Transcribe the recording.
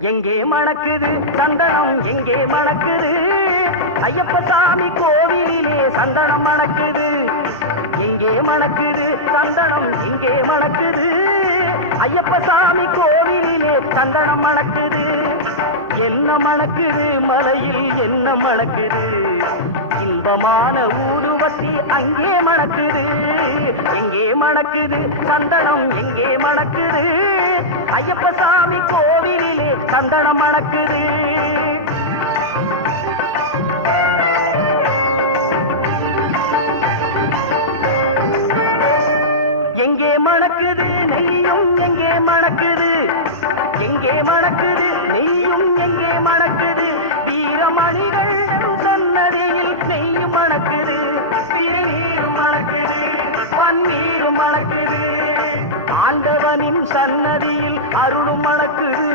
எங்கே மணக்குது சந்தனம் எங்கே மணக்குது ஐயப்ப சாமி கோவிலிலே சந்தனம் மணக்குது எங்கே மணக்குது சந்தனம் எங்கே மணக்குது ஐயப்ப சாமி கோவிலிலே சந்தனம் மணக்குது என்ன மணக்குது மலையில் என்ன மணக்குது இன்பமான ஊதுவத்தி அங்கே மணக்குது எங்கே மணக்குது சந்தனம் எங்கே மணக்குது ஐயப்ப சாமி கோவிலிலே சந்தனம் மணக்குது எங்கே மணக்குது நெய்யும் எங்கே மணக்குது எங்கே மணக்குது நெய்யும் எங்கே மணக்குது வீரமணிகள் சன்னதியில் நெய்யும் மணக்குது நீரும் மணக்குது பன்னீரும் மணக்குது ஆண்டவனின் சன்னதியில் அருளும் மணக்குது